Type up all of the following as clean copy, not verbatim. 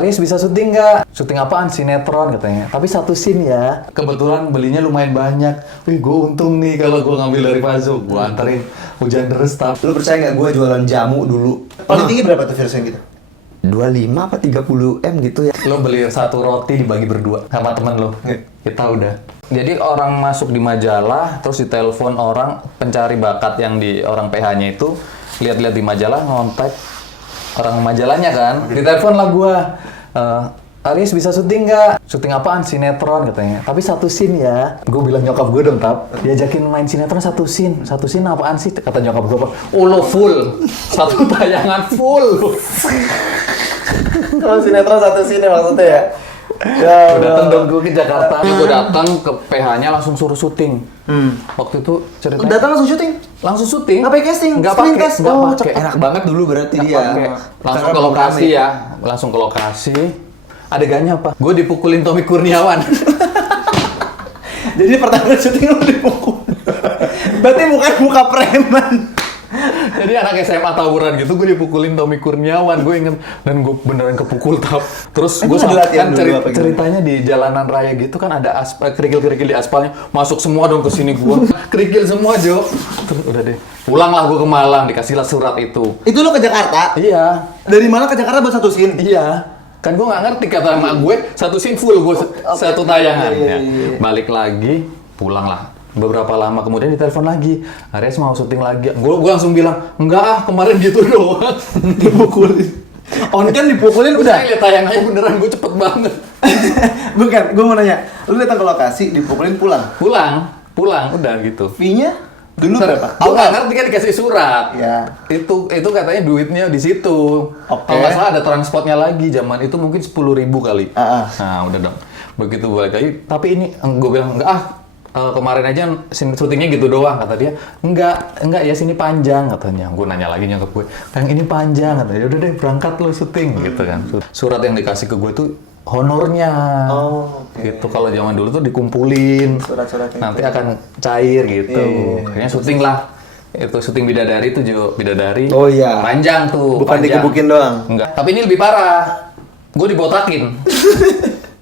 Aris bisa syuting nggak? Syuting apaan? Sinetron katanya. Tapi satu scene ya. Kebetulan belinya lumayan banyak. Wih, gue untung nih kalau gue ngambil dari Fazo. Gue anterin hujan deres. Lu percaya nggak gue jualan jamu dulu? Paling tinggi berapa tuh virus yang gitu? 25 apa 30 M gitu ya. Lo beli satu roti dibagi berdua sama temen lo. Kita udah. Jadi orang masuk di majalah, terus ditelepon orang pencari bakat yang di orang PH-nya itu, lihat-lihat di majalah, ngontak orang majalahnya kan. Ditelepon lah gua. Aris bisa syuting nggak? Syuting apaan? Sinetron katanya. Tapi satu scene ya. Gue bilang nyokap gue dong, Tap. Diajakin main sinetron satu scene. Satu scene apaan sih? Kata nyokap gue, oh lo full. Satu tayangan full. Kalau sinetron satu scene maksudnya ya? Ya, datang dong gue ke Jakarta. Gue datang ke PH-nya langsung suruh syuting. Waktu itu ceritanya. Datang langsung syuting? Langsung syuting. Nggak pakai casting? Nggak Screen pakai. test? Nggak Oh, pakai. enak banget dulu berarti dia. Langsung ke lokasi ya. Langsung ke lokasi. Adegannya apa? Gue dipukulin Tommy Kurniawan. Jadi pertama syuting lu dipukul. Berarti bukan muka preman. Jadi anak SMA tawuran gitu, gue dipukulin Tommy Kurniawan. Gue inget, dan gue beneran kepukul, Tap. Terus gue kan ceritanya di jalanan raya gitu kan ada kerikil-kerikil di aspalnya. Masuk semua dong ke sini gue. Kerikil semua, Jo. Terus udah deh. Pulanglah gue ke Malang, dikasihlah surat itu. Itu lu ke Jakarta? Iya. Dari Malang ke Jakarta buat satu scene? Iya. Kan gue nggak ngerti kata sama gue, satu scene full gue satu tayangan. Iya. Balik lagi, pulang lah. Beberapa lama kemudian ditelepon lagi, Aris mau syuting lagi. Gue langsung bilang, enggak ah, kemarin gitu doang. Dipukulin. On kan dipukulin udah? Saya lihat tayangannya beneran, gue cepet banget. Bukan, gue mau nanya. Lu datang ke lokasi, dipukulin pulang? Pulang, udah gitu. Fee-nya? Dulu berapa? Gue nggak ngerti kan dikasih surat. Ya. Itu katanya duitnya di situ. Oke. Kalau nggak salah ada transportnya lagi. Zaman itu mungkin 10.000 kali. Nah udah dong. Begitu balik lagi. Tapi ini gue bilang enggak kemarin aja syutingnya gitu doang kata dia. Enggak ya sini panjang katanya. Gue nanya lagi nyokap gue. Yang ini panjang katanya. Udah deh berangkat lo syuting gitu kan. Surat yang dikasih ke gue tuh honornya. Gitu. Kalau zaman dulu tuh dikumpulin. Surat-surat nanti akan cair gitu. Kayaknya syuting lah. Itu syuting Bidadari tuh Jo, Bidadari. Oh iya. Panjang tuh. Bukan panjang. dikebukin doang. Enggak. Tapi ini lebih parah. Gue dibotakin.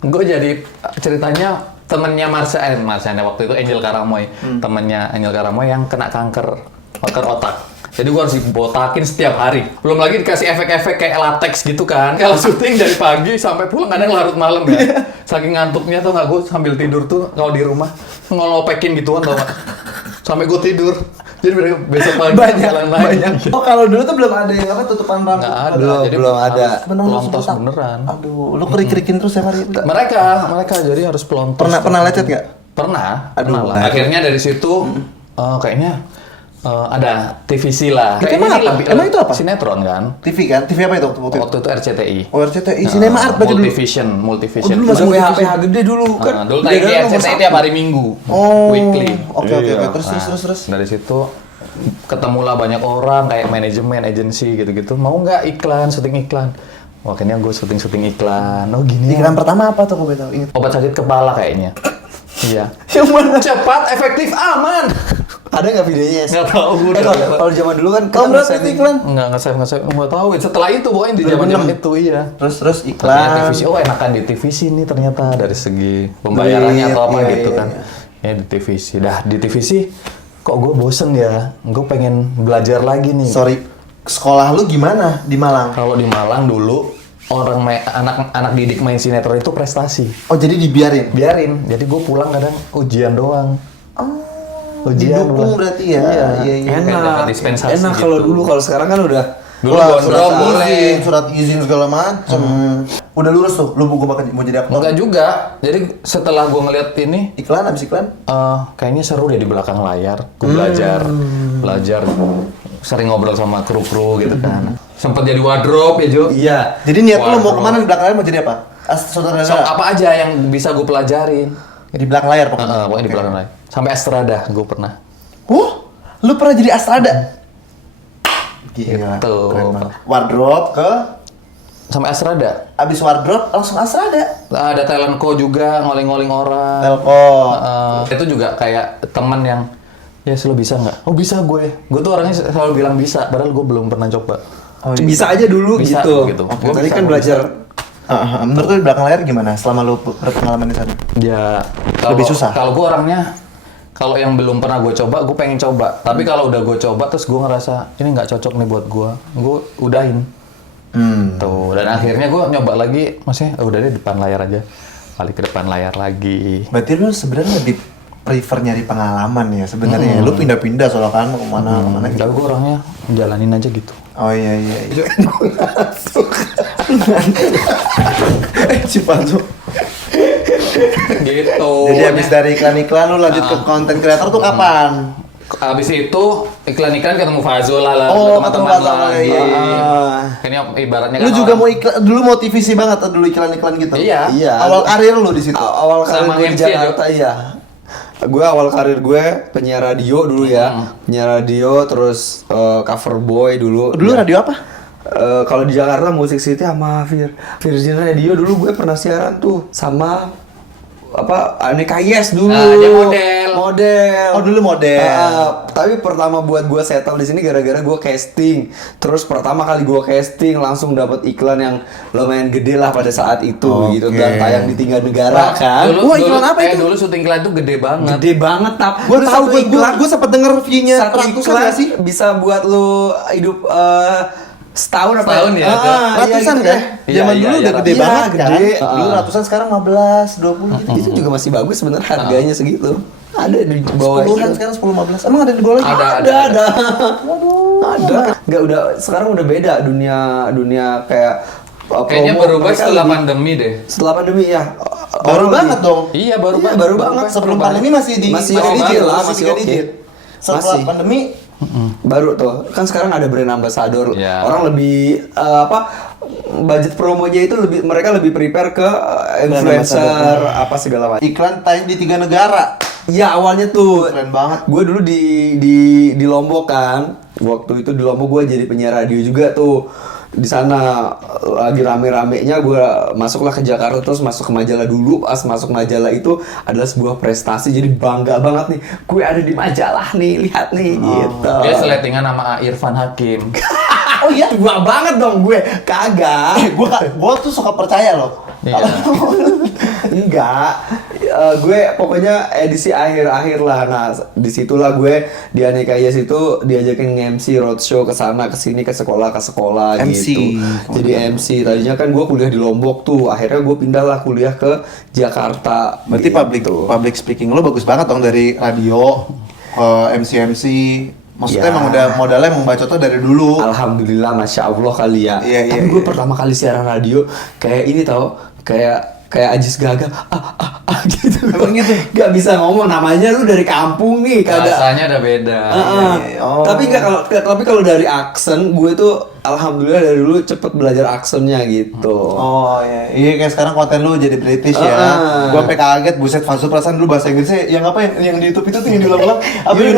Gue jadi ceritanya temennya Marsha waktu itu Angel Karamoy. Temennya Angel Karamoy yang kena kanker otak. Jadi gue harus dibotakin setiap hari. Belum lagi dikasih efek-efek kayak latex gitu kan. Kalau syuting dari pagi sampai pulang kadang larut malam ya. Saking ngantuknya tuh nggak, gue sambil tidur tuh kalau di rumah ngolopekin gituan tau gak. Sampai gue tidur. Jadi besok pagi banyak. Oh kalau dulu tuh belum ada yang apa tutupan rambut? Nggak ada. Jadi belum ada. Pelontos beneran. Aduh, lu kerik-kerikin terus ya hari itu? Mereka jadi harus pelontos. Pernah lecet nggak? Pernah. Aduh. Lah. Akhirnya dari situ kayaknya ada TVC lah. Emang itu apa? Sinetron kan? TV kan? TV apa itu Waktu itu RCTI. Oh RCTI, Cinema Art berarti dulu? Multivision. Oh dulu masih PH gede dulu kan? Dulu tayang di RCTI tiap hari Minggu. Oh. Weekly. Oke. Terus. Dari situ ketemulah banyak orang kayak manajemen, agensi gitu-gitu. Mau nggak iklan, syuting iklan? Wah, kayaknya gue syuting iklan. Oh gini. Iklan pertama apa tuh gue tahu? Ingat. Obat sakit kepala kayaknya. Iya. Yang mana? Cepat, efektif, aman. Ada nggak videonya? Nggak tahu gue. Kalau zaman dulu kan kita berapa iklan? Nggak tahu. Setelah itu pokoknya di zaman itu iya. Terus iklan. TVC. Oh enakan di TVC nih ternyata dari segi pembayarannya atau apa gitu kan. Ya di TVC. Dah di TVC kok gue bosen ya. Gue pengen belajar lagi nih. Sorry. Sekolah lu gimana di Malang? Kalau di Malang dulu anak didik main sinetron itu prestasi. Oh jadi dibiarin? Biarin. Jadi gue pulang kadang ujian doang. Ujian didukung berarti ya? Iya. Enak kalau dulu, kalau sekarang kan udah dulu surat izin segala macem. Udah lurus tuh, lu mau jadi aktor? Enggak juga. Jadi setelah gue ngeliat ini abis iklan? Kayaknya seru deh di belakang layar. Gue belajar, sering ngobrol sama kru-kru gitu kan. Sempet jadi wardrobe ya Jo. Iya. Jadi niat lu mau kemana di belakang layar, mau jadi apa? Apa aja yang bisa gue pelajarin. Di belakang layar pokoknya? Pokoknya di belakang layar. Sampai Astrada gue pernah. Lu pernah jadi Astrada? Gila. Gitu. Wardrobe ke? Sampai Astrada. Abis wardrobe langsung Astrada? Ada talentco juga, ngoling-ngoling orang. Telco. Itu juga kayak teman yang, ya lo bisa nggak? Oh bisa gue. Gue tuh orangnya selalu bilang bisa, padahal gue belum pernah coba. Bisa aja dulu bisa, gitu. Gitu. Oke, tadi kan belajar Menurut lu di belakang layar gimana selama lu berpengalaman di sana? Ya Lebih susah? Kalau gue orangnya, kalau yang belum pernah gue coba, gue pengen coba. Tapi kalau udah gue coba terus gue ngerasa ini nggak cocok nih buat gue udahin. Tuh, dan akhirnya gue nyoba lagi, maksudnya udah deh depan layar aja, balik ke depan layar lagi. Berarti lu sebenarnya lebih prefer nyari pengalaman ya sebenarnya. Lu pindah-pindah soalnya kan mau kemana gitu. Tapi gue orangnya jalanin aja gitu. Oh iya. Itu kan gue masuk. Cipansu. Gitu. Jadi habis dari iklan-iklan lu lanjut ke konten kreator tuh kapan? Abis itu iklan-iklan ketemu Fazul lah, Oh, teman-teman ketemu Fazul lagi. lagi. Ini ibaratnya Lu kan juga mau iklan dulu mau TVC banget atau dulu iklan-iklan gitu? Iya. Awal karir lu di situ. Awal karir Sama gue di MC Jakarta iya. Gue awal karir gue penyiar radio dulu ya. Penyiar radio terus cover boy dulu. Dulu Ya. radio apa? Kalau di Jakarta Musik City sama Virgin Radio dulu gue pernah siaran tuh sama Aneka Yes dulu. Dia model. Oh, dulu model. Tapi pertama buat gue settle di sini gara-gara gue casting. Terus pertama kali gue casting langsung dapat iklan yang lumayan gede lah pada saat itu gitu, dan tayang di 3 negara kan. Dulu, Wah, iklan apa itu? Dulu syuting iklan tuh gede banget. Gede banget tapi Gue tahu gue sempet denger view-nya satu ratusan iklan gak sih? bisa buat lu hidup setahun apa Setahun ya, ada. Ratusan gitu kan? Iya, Zaman iya, dulu iya, udah gede iya, banget kan? gede. Dulu ratusan sekarang 15, 20 gitu. Itu juga masih bagus sebenarnya harganya segitu. Ada di bawah 10-an itu. sekarang 10-15. Emang ada di bawah lagi? Ada. Ada. Enggak udah sekarang udah beda dunia kayak Kayaknya promo berubah mereka setelah lebih- pandemi deh. Setelah pandemi ya. Baru Orang banget lebih- dong. Iya, baru Baru banget. Sebelum pandemi masih di Masih tiga oke digit lah, masih masih 3 oke. digit. Setelah Masih. pandemi Baru tuh kan sekarang ada brand ambassador. Ya. Orang lebih budget promonya itu mereka lebih prepare ke influencer apa segala macam. iklan tayang di 3 negara. Iya awalnya tuh Keren banget. gue dulu di Lombok kan. Waktu itu di Lombok gue jadi penyiar radio juga tuh. Di sana lagi rame-ramenya gue masuklah ke Jakarta, terus masuk ke majalah dulu. Pas masuk majalah itu adalah sebuah prestasi, jadi bangga banget nih gue ada di majalah nih, lihat nih gitu. Dia seletingan sama Irfan Hakim. Oh iya, Tua banget dong gue, kagak. gue tuh suka percaya loh. Iya. Enggak, gue pokoknya edisi akhir-akhir lah. Nah, disitulah gue di Aneka Yes itu diajakin MC roadshow ke sana ke sini ke sekolah MC. gitu. Jadi MC. Tadinya kan gue kuliah di Lombok tuh. Akhirnya gue pindah lah kuliah ke Jakarta. Berarti gitu. public speaking lo bagus banget dong dari radio ke MC. Maksudnya Ya. emang udah modalnya emang bacotnya dari dulu. Alhamdulillah, masya Allah kali ya. Iya, Tapi iya, gue iya. pertama kali siaran radio kayak ini tau, kayak Ajis Gaga gitu. Emang gitu? Gak bisa ngomong, namanya lu dari kampung nih, kagak. Rasanya udah beda. iya. Oh. Tapi kalau dari aksen gue tuh alhamdulillah dari dulu cepet belajar aksennya gitu. Oh iya kayak sekarang konten lu jadi British ya. Gua sampai kaget, buset Fazul perasaan dulu bahasa Inggrisnya yang apa yang di YouTube itu tuh yang diulang-ulang apa You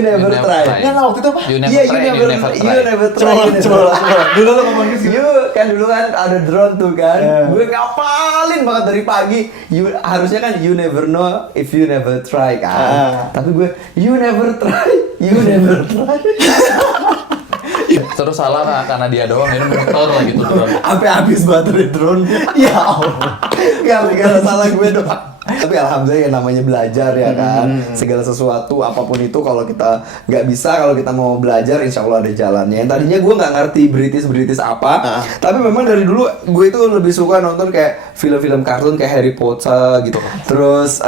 never try. Nggak, nah, waktu itu apa? You never Iya, try, you never try. you never try. Coba. Dulu lu ngomong gitu. You kan dulu kan ada drone tuh kan. Gue ngapalin banget dari pagi. Harusnya kan you never know if you never try kan. Tapi gue you never try. Terus salah karena dia doang ini motor lah gitu drone. Sampai habis baterai drone. Ya Allah. Gara-gara salah gue doang. Tapi alhamdulillah ya namanya belajar ya kan. Segala sesuatu apapun itu kalau kita nggak bisa, kalau kita mau belajar insya Allah ada jalannya. Yang tadinya gue nggak ngerti British apa, tapi memang dari dulu gue itu lebih suka nonton kayak film-film kartun kayak Harry Potter gitu. Terus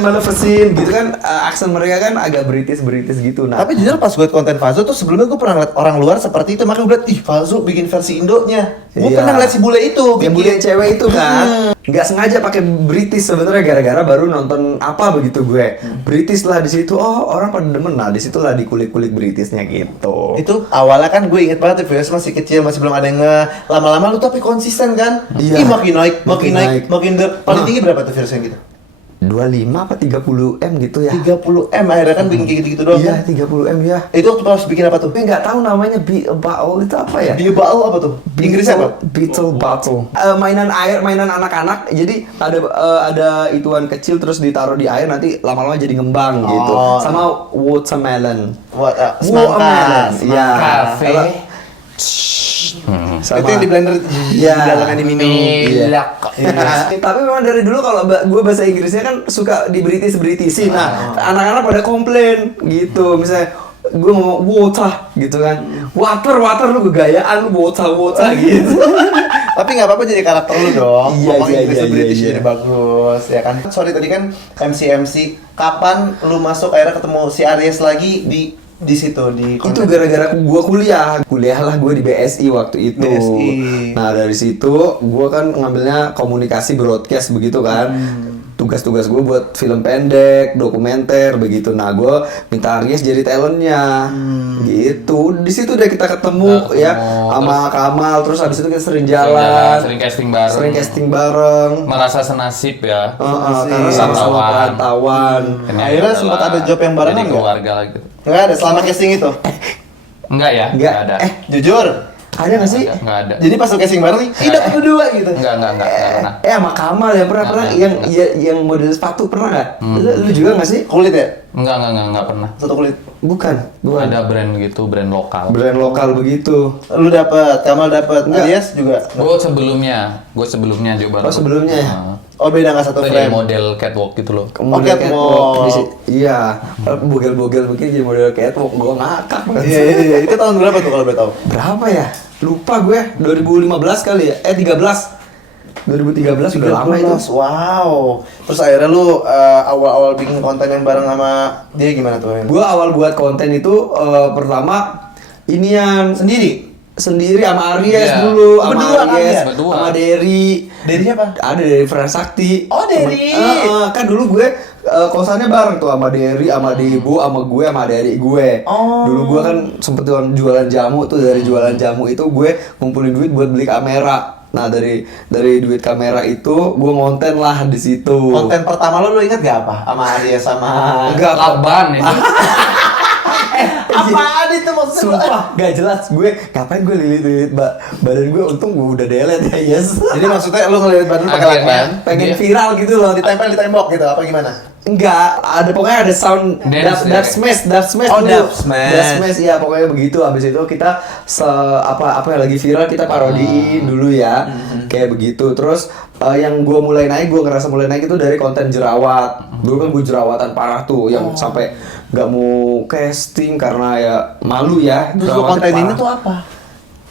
Maleficent gitu kan, aksen mereka kan agak British gitu. Nah, Tapi jujur pas gue konten Fazul tuh sebelumnya gue pernah liat orang luar seperti itu, makanya gue liat ih Fazul bikin versi Indonya. Gue Iya. pernah liat si bule itu yang bule cewek itu kan nggak sengaja pakai British sebenarnya, gara-gara baru nonton apa begitu gue British lah di situ, oh orang pada demen, nah di situ lah dikulik-kulik Britishnya gitu. Itu awalnya kan gue inget banget tuh viewers masih kecil, masih belum ada yang lama-lama lu tapi konsisten kan. Iya. Ih makin naik Makin naik. makin paling tinggi berapa tuh viewersnya gitu? 25 apa 30 M gitu ya. 30 M akhirnya kan bikin kayak gitu-gitu doang Iya kan? 30 M ya. Itu waktu pas bikin apa tuh? Tapi nggak tahu namanya Baul itu apa ya. Dia bau apa tuh? Inggrisnya apa? Beetle Battle. Mainan air, mainan anak-anak. Jadi ada ituan kecil terus ditaruh di air, nanti lama-lama jadi ngembang gitu. Oh. Sama watermelon. What, Watermelon. Iya. Kafe. Kalau- Sama- Itu yang di blender Iya. dalamnya diminum. Milak. Tapi memang dari dulu kalau gue bahasa Inggrisnya kan suka di British-Britishin. Nah, anak-anak pada komplain gitu. Misalnya gue ngomong water gitu kan. Water lu kegayaan lu water gitu. Tapi nggak apa-apa jadi karakter lu dong. Iya, Ngomong iya, Inggris iya, British iya. jadi bagus, ya kan? Sorry tadi kan MC. Kapan lu masuk akhirnya ketemu si Aries lagi di situ di Itu gara-gara gue kuliah lah gue di BSI waktu itu. BSI. Nah dari situ gue kan ngambilnya komunikasi broadcast begitu kan. Tugas-tugas gue buat film pendek, dokumenter begitu. Nah gue minta Aries jadi talentnya, gitu. Di situ udah kita ketemu ya sama Kamal. Terus habis itu kita sering jalan, Sering casting bareng. sering casting bareng. Merasa senasib ya. Karena sama-sama perantauan. Ini Akhirnya adalah sempat ada job yang barengan jadi nggak? keluarga lah gitu. Nggak ada selama casting itu. Enggak ya? Enggak. ada. Jujur. Ada nggak sih? Enggak ada. Jadi pas lu casting bareng nih, hidup berdua gitu. Enggak pernah. Sama Kamal yang pernah yang model sepatu pernah nggak? Lu juga nggak sih? Kulit ya? Enggak pernah. Satu kulit. Bukan. Ada brand gitu, brand lokal. Brand lokal begitu. Lu dapet, Kamal dapet, Nggak. Aries juga. Gue sebelumnya juga baru. Oh, sebelumnya ya? Oh beda nggak satu Gue jadi frame. model catwalk gitu loh. Model catwalk. catwalk. Iya, bogel-bogel begini jadi model catwalk. Gue ngakak banget. Iya. Itu tahun berapa tuh kalau boleh tahu? Berapa ya? Lupa gue. 2015 kali ya? 13. 2013 udah lama itu. Wow. Terus akhirnya lu awal-awal bikin konten yang bareng sama dia gimana tuh? Gue awal buat konten itu pertama inian sendiri sama Aries Iya. dulu, sama Berdua Aries, kalian? Berdua. sama Derry. Dari siapa? Ada dari Friend Sakti. Oh, Derry. Kan dulu gue kosannya bareng tuh sama Derry, sama Debo, sama gue, sama adik gue. Oh. Dulu gue kan sempet jualan jamu tuh, dari jualan jamu itu gue ngumpulin duit buat beli kamera. Nah dari duit kamera itu gue ngonten lah di situ. Konten pertama lu inget gak apa? Sama Aries sama Enggak Laban itu. apaan itu maksudnya? Sumpah, gak jelas. Gue ngapain gue lilit badan gue, untung gue udah delete ya, yes. Jadi maksudnya lu ngeliat badan pakai Akhirnya. lakban, Pengen Dia- viral gitu loh. ditempel di tembok gitu apa gimana? Enggak, ada pokoknya ada sound Dance dub smash Oh, dulu. dub smash. Dub smash ya pokoknya begitu. Habis itu kita apa yang lagi viral kita parodiin dulu ya. Kayak begitu. Terus yang gue ngerasa mulai naik itu dari konten jerawat. Dulu kan gue jerawatan parah tuh yang sampai nggak mau casting karena ya malu ya. Terus lu Jerawatnya konten ini parah. tuh apa?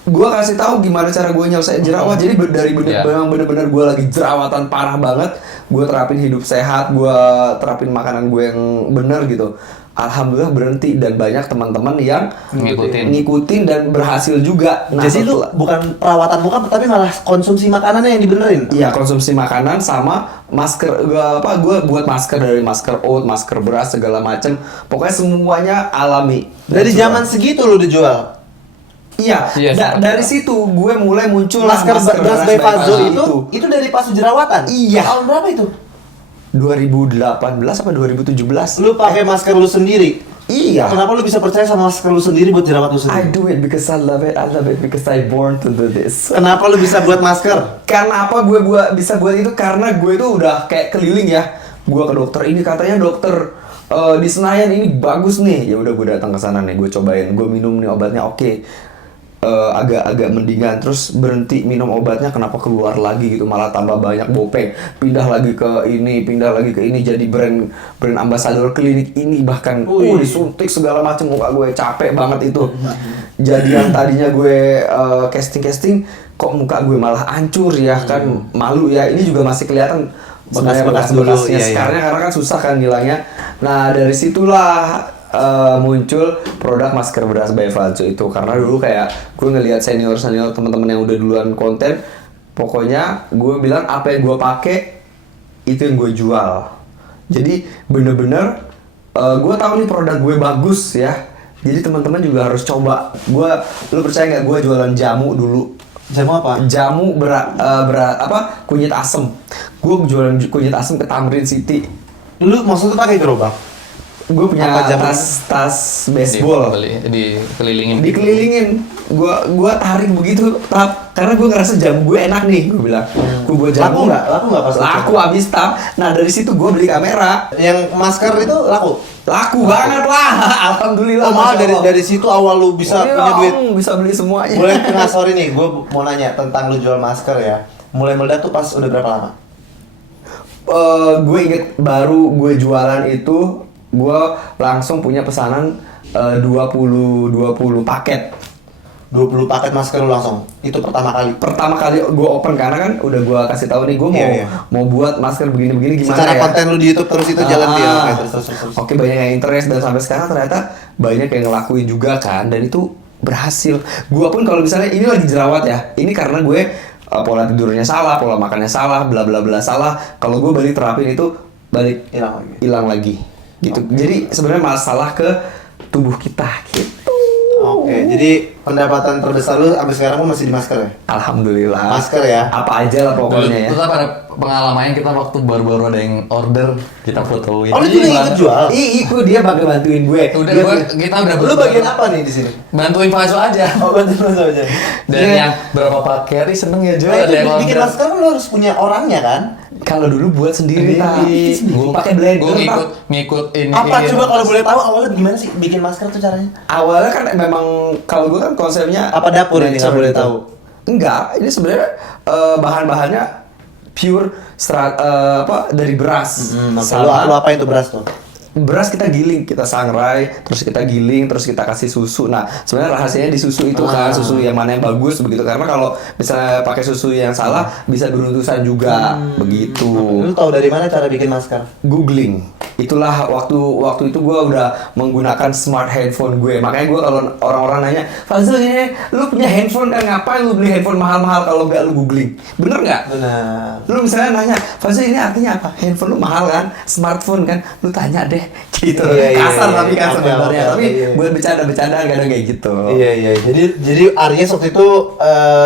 Gue kasih tahu gimana cara gue nyelesain jerawat. Jadi Iya. memang bener-bener gue lagi jerawatan parah banget. Gue terapin hidup sehat, gue terapin makanan gue yang bener gitu. Alhamdulillah berhenti dan banyak teman-teman yang ngikutin dan berhasil juga. Nah, Jadi lu bukan perawatan muka tapi malah konsumsi makanannya yang dibenerin. iya, konsumsi makanan sama masker. Gue buat masker dari masker oat, masker beras segala macem. Pokoknya semuanya alami. Dari Natural. zaman segitu lu dijual. Iya, Iya, sama. dari situ gue mulai muncul lah Masker beras beras by by Fazo Fazo itu dari pas jerawatan. Iya. Tahun berapa itu? 2018 apa 2017? Lu pakai masker lu sendiri. Iya. Kenapa lu bisa percaya sama masker lu sendiri buat jerawat lu I sendiri? do it because I love it because I born to do this. Kenapa lu bisa buat masker? Karena apa gue bisa buat itu? Karena gue tuh udah kayak keliling ya. Gue ke dokter ini katanya dokter di Senayan ini bagus nih. Ya udah gue datang ke sana nih, gue cobain, gue minum nih obatnya oke. Agak mendingan, terus berhenti minum obatnya, kenapa keluar lagi gitu, malah tambah banyak bopeng, pindah lagi ke ini jadi brand ambasador klinik ini, bahkan disuntik segala macam, muka gue capek banget itu. Jadi yang tadinya gue casting kok muka gue malah hancur ya kan, malu ya. Ini juga masih kelihatan Bekas-bekas dulu, bekas-bekasnya iya, iya. sekarang karena kan susah kan nilainya. Nah dari situlah muncul produk masker beras by Fazo itu, karena dulu kayak gue ngelihat senior teman-teman yang udah duluan konten, pokoknya gue bilang apa yang gue pakai itu yang gue jual. Jadi bener-bener gue tahu nih produk gue bagus ya, jadi teman-teman juga harus coba. Lu percaya nggak, gue jualan jamu dulu. Jamu apa? Jamu kunyit asem. Gue jualan kunyit asem ke Tamrin City. Lu maksudnya pakai gerobak? Gue punya Apa jamu? tas baseball. Dikelilingin. Dikelilingin. Gua tarik begitu, tap. karena gue ngerasa jamu gue enak nih, gue bilang. Gue buat jamu. Laku nggak pas? Laku abis tam. Nah dari situ gue beli kamera. Yang masker itu laku. Laku banget lah, alhamdulillah. Oh malah Masya Allah. dari situ awal lu bisa Iya, punya duit. bisa beli semuanya. Boleh nggak, sorry nih, gue mau nanya tentang lu jual masker ya. Mulai meledak tuh pas udah berapa lama? Gue inget baru gue jualan itu, gue langsung punya pesanan 20 paket. 20 paket masker lu langsung. Itu pertama kali. Pertama kali gue open karena kan udah gue kasih tahu nih gue mau Iya. mau buat masker begini-begini gimana Secara ya. konten lu di YouTube terus itu jalan dia. Oke, terus. Oke, banyak yang interest dan sampai sekarang ternyata banyak yang ngelakuin juga kan, dan itu berhasil. Gue pun kalau misalnya ini lagi jerawat ya, ini karena gue pola tidurnya salah, pola makannya salah, bla bla bla salah. Kalau gue balik terapin itu balik hilang lagi gitu. Jadi sebenarnya masalah ke tubuh kita gitu. Oke, jadi pendapatan terbesar lu sampai sekarang pun masih di masker ya? Alhamdulillah. Masker ya? Apa aja lah pokoknya ya. Terus apa ada pengalamannya kita waktu baru-baru ada yang order, kita fotoin. Oh, lu juga ikut jual? Ikut dia bantuin gue. Udah kita udah Lu bagian apa nih di sini? bantuin Faso aja. Oh, bantuin aja. Dan yang berapa paket ih seneng ya Jo, Nah, ada yang itu bikin order. masker kan lu harus punya orangnya kan? Kalau dulu buat sendiri, gue pakai blender. Gue Pak. ngikut ini. Apa ini. coba kalau boleh tahu awalnya gimana sih bikin masker tuh caranya? Awalnya kan memang kalau gue kan konsepnya Apa dapur ini nggak boleh gitu. tahu? Enggak, ini sebenarnya bahan-bahannya pure dari beras. Lu apain tuh beras tuh? Beras kita giling, kita sangrai, terus kita giling, terus kita kasih susu. Nah, sebenarnya rahasianya di susu itu kan, susu yang mana yang bagus begitu. Karena kalau misalnya pakai susu yang salah bisa beruntusan juga begitu. Lu tahu dari mana cara bikin masker? Googling. Itulah waktu itu gue udah menggunakan smart handphone gue. Makanya gue kalau orang-orang nanya, Fazil ini lu punya handphone kan, ngapain lu beli handphone mahal-mahal kalau nggak lu googling? Bener nggak? Benar. Lu misalnya nanya, Fazil ini artinya apa? Handphone lu mahal kan? Smartphone kan? Lu tanya deh. Gitu. Iya, Kasar iya, tapi kan oke, sebenarnya. oke, Tapi iya. buat bercanda-bercanda kadang kayak gitu. Iya. Jadi Aries waktu itu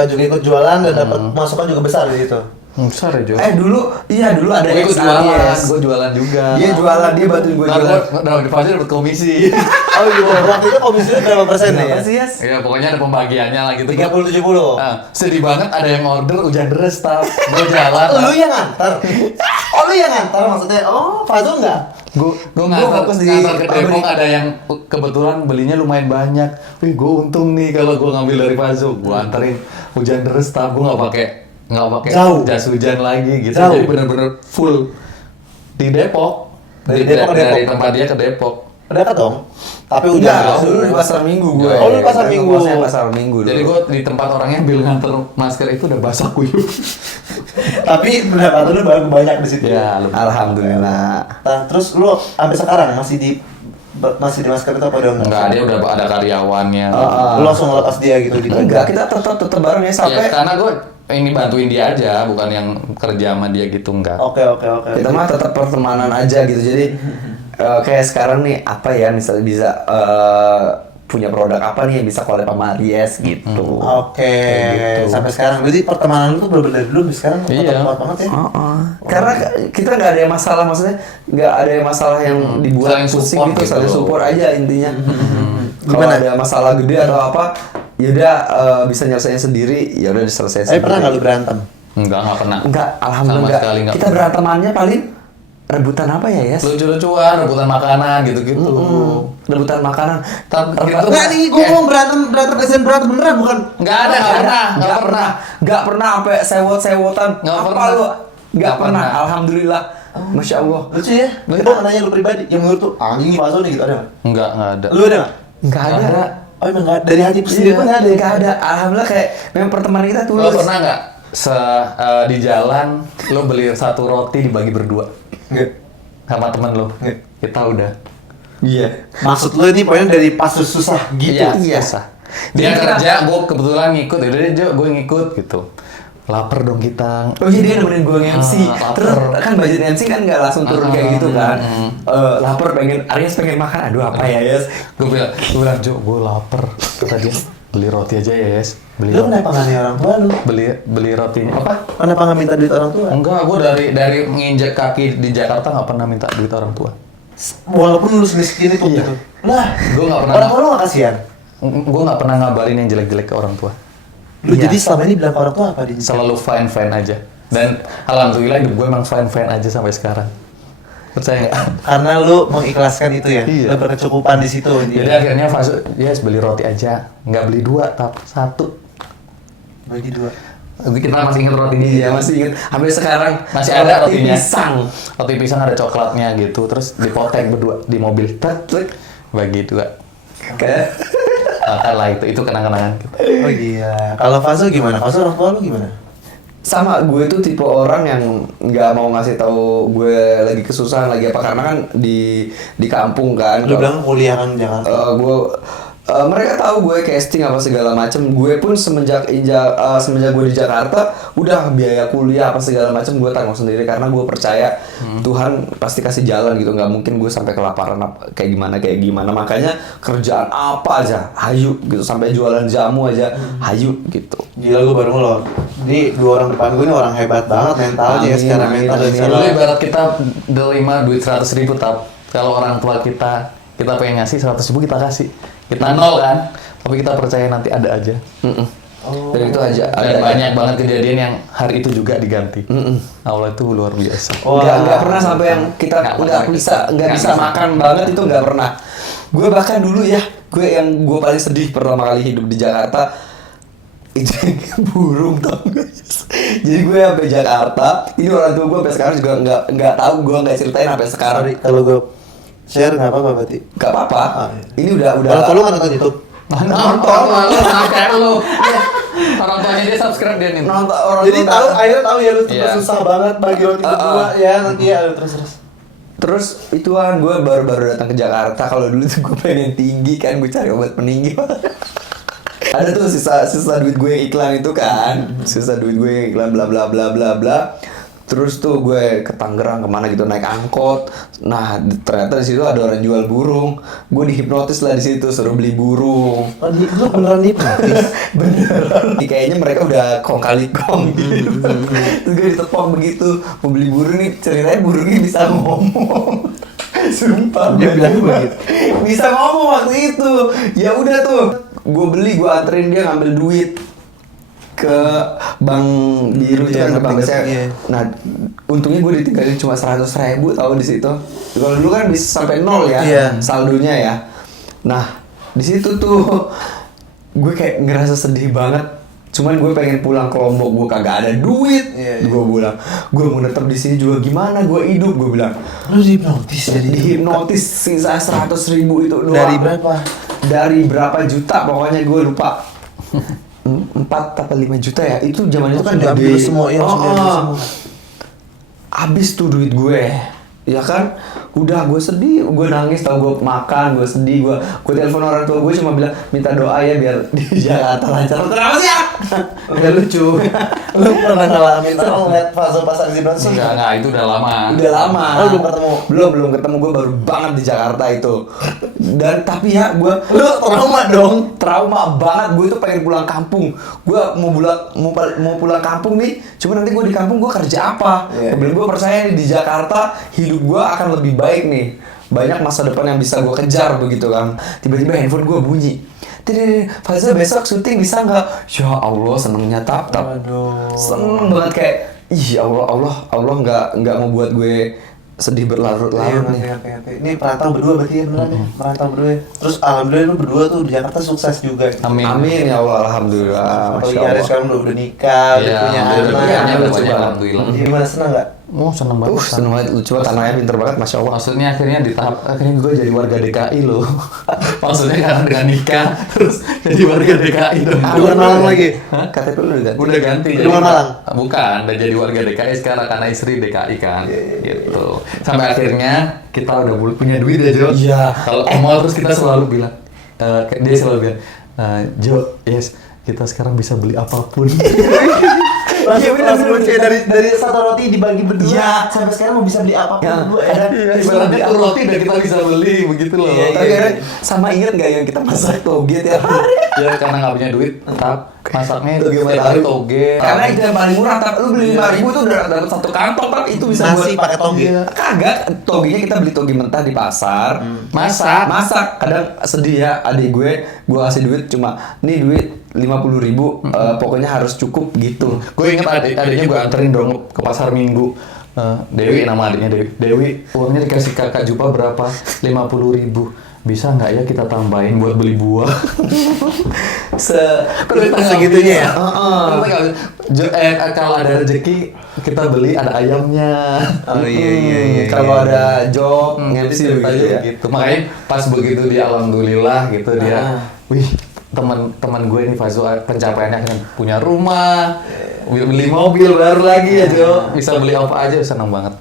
juga ikut jualan dan dapat masukan juga besar di situ. Besar ya Jo. Dulu ada Gue ikut ex jualan, Aries. gue jualan juga. Dia jualan, dia bantuin gue Nah, jualan. gue dapat Faso dapat komisi. Oh gitu. Waktu itu komisinya berapa persen nih? Berapa sih, Yas? Ya pokoknya ada pembagiannya lah gitu. 30-70. Nah, sedih banget ada yang order hujan deras tau. Gue jalan. Lu yang nganter. Oh lu yang nganter maksudnya? Oh Fazul enggak? Gue fokus di ngantar ke Depok, pabrik. ada yang kebetulan belinya lumayan banyak. Wih, gue untung nih kalau gue ngambil dari Faso. Gue anterin hujan deras tau. Gue nggak pakai Jauh. jas hujan lagi gitu. Jauh. Jadi bener-bener full di Depok. Dari Depok ke Depok. Dari tempat dia ke Depok. Dekat dong. Tapi hujan. Enggak, dulu di pasar Minggu gue. Oh, lu di pasar Minggu. Ngekosnya pasar Minggu dulu. Jadi gue di tempat orangnya ambil nganter masker itu udah basah kuyup. Tapi pendapatan lu baru banyak di situ. Ya, lumayan. Alhamdulillah. Nah, terus lu sampai sekarang masih di masker itu apa udah Enggak, dia udah ada karyawannya. Lu langsung lepas dia gitu Enggak, kita tetap bareng ya Ya, sampai karena gue ini bantuin dia aja, bukan yang kerja sama dia gitu, enggak. Oke. kita mah tetap pertemanan aja gitu. Jadi kayak sekarang nih apa ya misalnya bisa punya produk apa nih yang bisa collab sama Aries gitu. Oke. Kayak gitu. Sampai sekarang berarti pertemanan lu tuh bener-bener dari dulu sampai sekarang Iya. tetap kuat banget ya. Karena kita nggak ada yang masalah, maksudnya nggak ada yang masalah yang dibuat Saling pusing support gitu, gitu. saling support aja intinya. Kalau Gimana? ada masalah gede atau apa, yaudah bisa nyelesain sendiri, ya udah diselesaikan. Tapi pernah nggak lu berantem? Enggak pernah. Enggak, alhamdulillah Sama enggak. sekali enggak Kita pernah. berantemannya paling rebutan apa ya, Yes? Lucu-lucuan, rebutan makanan gitu-gitu. Rebutan makanan. Tapi Rebutan- gitu- Enggak nih, gua ngomong berantem kesian berantem beneran bukan? Enggak ada, enggak pernah. Nggak pernah sampai sewot-sewotan. Nggak Apa pernah. lu? Nggak Nggak pernah. pernah. Alhamdulillah. Masya Allah. Lucu ya? Gua mau nanya lu pribadi, yang menurut tuh anjing Faso nih gitu ada nggak? Enggak ada. Lu ada nggak? Nggak ada. Nggak ada. Oh emang nggak ada? Dari hati sendiri pun nggak ada ya? Nggak ada. Alhamdulillah kayak memang pertemanan kita Lo tulus. pernah nggak di jalan lo beli satu roti dibagi berdua Nggak. sama temen lo? Nggak. Kita udah. Iya. Maksud lu ini poinnya dari pas susah gitu? Iya. susah. Dia Jadi kerja, gue kebetulan ngikut, yaudah deh Jo, gue ngikut gitu. Lapar dong kita. Oh iya, dia nemenin gue MC. Lapar. Terus kan budget MC kan nggak langsung turun kayak gitu kan. Lapar pengen, Aries pengen makan. Aduh apa ya, Yes? Gue bilang Jo, gue lapar. Kata dia, beli roti aja ya Yes. Beli Lu roti. kenapa nggak nih orang tua lu? Beli rotinya apa? Kenapa nggak minta duit orang tua? Enggak, gue dari nginjek kaki di Jakarta nggak pernah minta duit orang tua. Walaupun lu semiskin itu Iya. gitu. Lah, Gue nggak pernah. orang tua lu nggak kasihan? Gue nggak pernah ngabarin yang jelek-jelek ke orang tua. Lu Iya. jadi selama ini bilang ke orang tua apa di Selalu fine aja. Dan alhamdulillah hidup gue emang fine aja sampai sekarang. Percaya nggak? karena lu mengikhlaskan itu ya. Iya. Lu berkecukupan di situ. Jadi akhirnya Fasu, yes beli roti aja, nggak beli 2 tapi 1. bagi 2. Kita masih ingat roti dia, Iya masih inget. Sampai sekarang masih ada roti rotinya. pisang. Roti pisang ada coklatnya gitu, terus dipotek berdua di mobil, bagi 2. Kayak Makan lah itu kenang-kenangan kita. Oh iya. Kalau Faso gimana? Faso orang tua lu gimana? sama gue tuh tipe orang yang nggak mau ngasih tahu gue lagi kesusahan lagi apa karena kan di kampung kan. Lu bilang kuliah kan di Jakarta. Mereka tahu gue casting apa segala macem. Gue pun semenjak gue di Jakarta udah biaya kuliah apa segala macem gue tanggung sendiri karena gue percaya Tuhan pasti kasih jalan gitu. Nggak mungkin gue sampai kelaparan kayak gimana. Makanya kerjaan apa aja hayu gitu, sampai jualan jamu aja hayu gitu. Gila gue baru ngelot. Jadi 2 orang depan gue ini orang hebat banget mentalnya ya, Amin, secara amin, mental dan amin. secara Dulu ibarat kita terima duit 100.000 kalau orang tua kita pengen ngasih 100.000 kita kasih. Kita nol kan, tapi kita percaya nanti ada aja. Dan itu aja. Dan banyak banget kejadian yang hari itu juga diganti. Allah itu luar biasa. Nggak pernah sampai yang kita nggak bisa makan banget itu nggak pernah. Gue bahkan dulu ya, gue paling sedih pertama kali hidup di Jakarta itu burung tau gak? Jadi gue sampai Jakarta, ini orang tua gue sampai sekarang juga nggak tahu, gue nggak ceritain sampai sekarang. Sorry, kalau gue share nggak apa-apa berarti. Gak apa-apa. Ini udah. Orang tua lu kan nonton YouTube. Nonton lu. Orang tuanya dia subscribe dia nih. Nonton orang Jadi tua. tahu akhirnya tahu ya lu Iya. susah banget bagi roti berdua ya nanti ya terus. Terus itu kan gue baru datang ke Jakarta. Kalau dulu tuh gue pengen tinggi kan, gue cari obat peninggi. Ada tuh sisa duit gue iklan itu kan, sisa duit gue iklan bla bla bla bla bla. Terus tuh gue ke Tangerang kemana gitu naik angkot. Nah ternyata di situ ada orang jual burung. Gue dihipnotis lah di situ, suruh beli burung. Oh, lu beneran hipnotis? Beneran. Kayaknya mereka udah kong kali kong gitu. Terus gue ditepok begitu, mau beli burung nih, ceritanya burungnya bisa ngomong. Sumpah. Dia bilang begitu. Bisa ngomong waktu itu. Ya udah tuh, gue beli, gue anterin dia ngambil duit ke bank biru itu Iya, kan, ke bank ngerti, saya. iya. Nah, untungnya gue ditinggalin cuma 100.000 tahu di situ. Kalau dulu kan bisa sampai 0 ya Iya. saldonya ya. Nah, di situ tuh gue kayak ngerasa sedih banget. Cuman gue pengen pulang ke Lombok, gue kagak ada duit. Iya, iya. Gue bilang, gue mau tetap di sini juga gimana gue hidup, gue bilang. Lu dihipnotis jadi Dihipnotis sisa 100.000 itu doang. Dari berapa? Dari berapa juta pokoknya gue lupa. 4 atau 5 juta ya. Itu zaman itu kan Langsung diambil gede. semua, ya, langsung diambil semua. Habis tuh duit gue. Ya kan, udah gue sedih, gue nangis, tau gue makan, gue sedih, gue telepon orang tua gue cuma bilang minta doa ya biar di Jakarta lancar. Kenapa sih ya? Udah lucu. Lu pernah ngalamin ngeliat fase pas Aziz Bronson? Enggak, itu udah lama. Udah lama. Oh, belum ketemu? Belum ketemu, gue baru banget di Jakarta itu. Dan tapi ya gue Lu trauma dong. trauma banget. Gue tuh pengen pulang kampung. Gue mau pulang kampung nih. Cuma nanti gue di kampung gue kerja apa? Iya. Gue percaya nih di Jakarta hidup gue akan lebih baik nih. Banyak masa depan yang bisa gue kejar begitu kan. Tiba-tiba handphone gue bunyi. Faza besok syuting bisa nggak? Ya Allah senengnya tap. Aduh. Seneng banget kayak ih Allah nggak mau buat gue sedih berlarut-larut nih. Oke. Ini perantau berdua berarti ya beneran ya? Perantau berdua ya? Terus alhamdulillah lu berdua tuh di Jakarta sukses juga. Amin. Amin ya Allah, alhamdulillah. Apalagi Masya Aris Allah. sekarang udah nikah, udah Iya, punya alhamdulillah. anak. Punya lucu banyak, banget. alhamdulillah. Gimana, senang nggak? Oh seneng banget. Seneng banget, lucu banget, anaknya pinter banget, Masya Allah. Maksudnya akhirnya di tahap akhirnya gue jadi warga DKI loh. Maksudnya karena dengan nikah terus jadi warga DKI dong. Lu bukan Malang lagi? Hah? KTP lu udah ganti? Udah ganti. Lu bukan Malang? Bukan, udah jadi warga DKI sekarang karena istri DKI kan. Gitu. Sampai akhirnya kita udah punya duit ya Jo. Iya. Kalau ke mall terus kita selalu bilang, dia selalu bilang, Jo, yes, kita sekarang bisa beli apapun. Langsung lucu ya, dari satu roti dibagi berdua. Iya. Sampai sekarang mau bisa beli apapun Ya. berdua ya kan? Ibaratnya tuh roti udah kita bisa beli begitu loh. Iya, Tapi kadang sama inget gak yang kita masak toge tiap hari? Ya karena nggak punya duit, tetap masaknya Toge setiap matahari. hari toge. Karena itu yang paling murah, tapi lu beli 5.000 tuh udah dapat satu kantong, tapi itu bisa Nasi pakai toge? Kagak, togenya kita beli toge mentah di pasar. Masak. Masak. Kadang sedih ya, adik gue kasih duit cuma, nih duit 50.000 pokoknya harus cukup gitu. Gue inget adiknya gue anterin dong ke pasar Minggu. Dewi, nama adiknya Dewi. Dewi, uangnya dikasih kakak Jupa berapa? 50.000. Bisa nggak ya kita tambahin buat beli buah? Segitunya ya? Kalau ada rezeki kita beli, ada ayamnya. Oh iya. Kalau ada job MC begitu ya. gitu. Makanya pas begitu dia alhamdulillah gitu dia, wih, teman gue ini Fazo pencapaiannya akhirnya punya rumah, beli mobil baru lagi ya Jo, bisa beli apa aja, senang banget.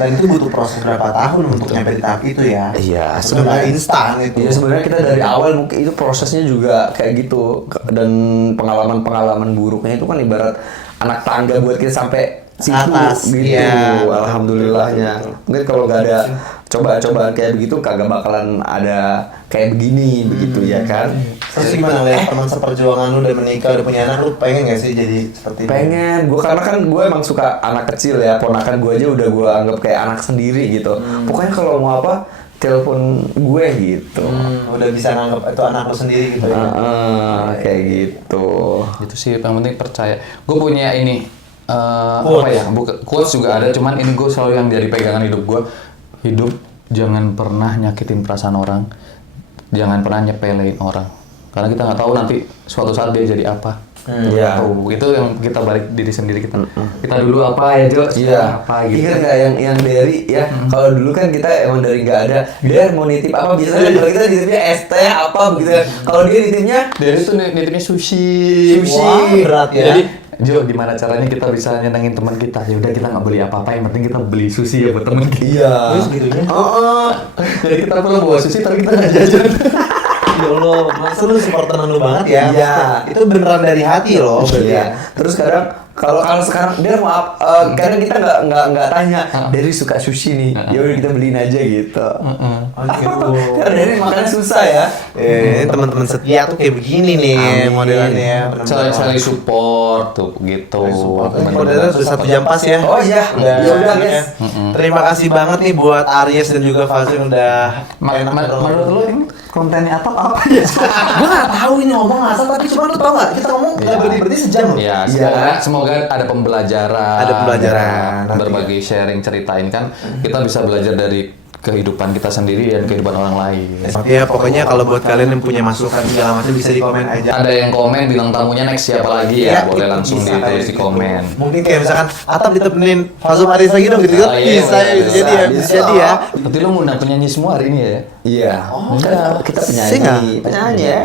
Dan itu butuh proses berapa tahun untuk nyampe di tahap itu ya? Iya, sebenarnya instan itu. Iya, sebenarnya kita dari awal mungkin itu prosesnya juga kayak gitu, dan pengalaman buruknya itu kan ibarat anak tangga buat kita sampai situ Atas, gitu. iya. Alhamdulillahnya. Mungkin kalau nggak ada coba-cobaan kayak begitu kagak bakalan ada kayak begini begitu ya kan. Terus gimana lihat teman seperjuangan lu udah menikah, udah punya anak, lu pengen gak sih jadi seperti itu? Pengen, gue karena kan gue emang suka anak kecil ya, ponakan gue aja udah gue anggap kayak anak sendiri gitu. Pokoknya kalau mau apa, telepon gue gitu. Udah bisa nganggap itu anak lu sendiri gitu ya? Kayak gitu. Itu sih yang penting percaya. Gue punya ini apa ya? Quotes juga ada, cuman ini gue selalu yang jadi pegangan hidup gue. Hidup jangan pernah nyakitin perasaan orang, jangan pernah nyepelein orang. Karena kita nggak tahu nanti suatu saat dia jadi apa. Iya. Itu yang kita balik diri sendiri kita. Kita dulu apa ya Jo? Iya. Apa gitu. Ingat nggak yang dari ya? Kalau dulu kan kita emang dari nggak ada. Dia mau nitip apa biasanya kalau kita nitipnya es teh apa begitu. Kalau dia nitipnya Dari itu nitipnya sushi. Sushi. Wah, berat ya. Jadi Jo, gimana caranya kita bisa nyenengin teman kita? Ya udah kita nggak beli apa-apa, yang penting kita beli sushi ya buat teman kita. iya. Terus gitunya? Jadi kita perlu bawa sushi tapi kita nggak jajan. Ya Allah, masa lu support temen lu banget ya? Iya. Itu beneran dari hati loh berarti ya? Iya. Terus kadang kalau sekarang dia mau kadang kita nggak tanya dari suka sushi nih, ya udah kita beliin aja gitu. Karena dari makan susah ya. Ini teman-teman setia tuh kayak begini nih Amin. modelannya. Saling support tuh gitu. Modelnya sudah 1 jam pas ya? Oh iya, ya udah guys. Terima kasih banget nih buat Aries dan juga Fazo yang udah Menurut lu ini kontennya apa ya? Gue gak tahu ini ngomong asal, tapi cuma lu tau gak? Kita ngomong berarti sejam loh. Ya, semoga ada pembelajaran. Ada pembelajaran. Berbagi sharing ceritain kan. Kita bisa belajar dari kehidupan kita sendiri dan kehidupan orang lain. Ya pokoknya kalau buat kalian yang punya masukan segala macam bisa di komen aja. Ada yang komen bilang tamunya next siapa lagi ya, boleh langsung bisa ditulis kayak di gitu. komen. Mungkin kayak misalkan Atap ditemenin Fazo Aries lagi dong gitu kan? Oh, iya, Bisa ya, bisa jadi ya, bisa jadi ya. Berarti lu ngundang penyanyi semua hari ini ya? Iya. Kita penyanyi. Penyanyi ya.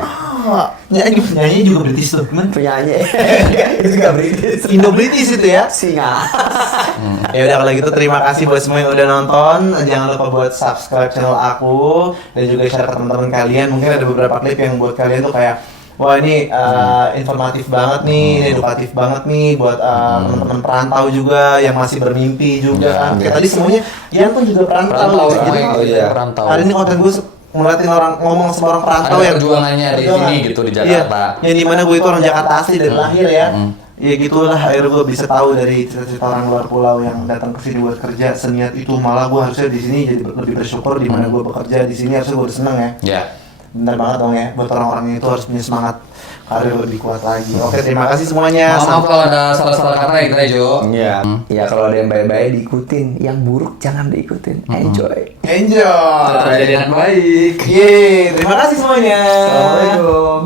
Nyanyi juga British tuh, man. Penyanyi. Itu juga British. Indo-British itu ya. Singa. Ya udah kalau gitu terima kasih buat semua yang udah nonton. Jangan lupa buat subscribe channel aku dan juga share ke teman-teman kalian. Mungkin ada beberapa klip yang buat kalian tuh kayak wah ini informatif banget nih, ini edukatif banget nih buat teman-teman perantau juga yang masih bermimpi juga kan. Kayak tadi semuanya Ian pun juga perantau. Jadi perantau. hari ini konten gue ngeliatin orang ngomong sama orang perantau Ada yang perjuangannya di sini gitu di Jakarta. Iya, yang dimana gue itu orang Jakarta asli dari lahir ya. Ya gitulah akhirnya gue bisa tahu dari cerita-cerita orang luar pulau yang datang ke sini buat kerja seniat itu. Malah gue harusnya di sini jadi lebih bersyukur di mana gue bekerja di sini, harusnya gue udah seneng ya. Ya. Benar banget dong ya, buat orang-orang itu harus punya semangat karir lebih kuat lagi. Oke, terima kasih semuanya. Maaf kalau ada salah-salah kata ya Jo. Iya. Ya kalau ada yang baik-baik diikutin, yang buruk jangan diikutin. Enjoy. Enjoy. Tetap jadi anak baik. Yeay, terima kasih semuanya. Assalamualaikum.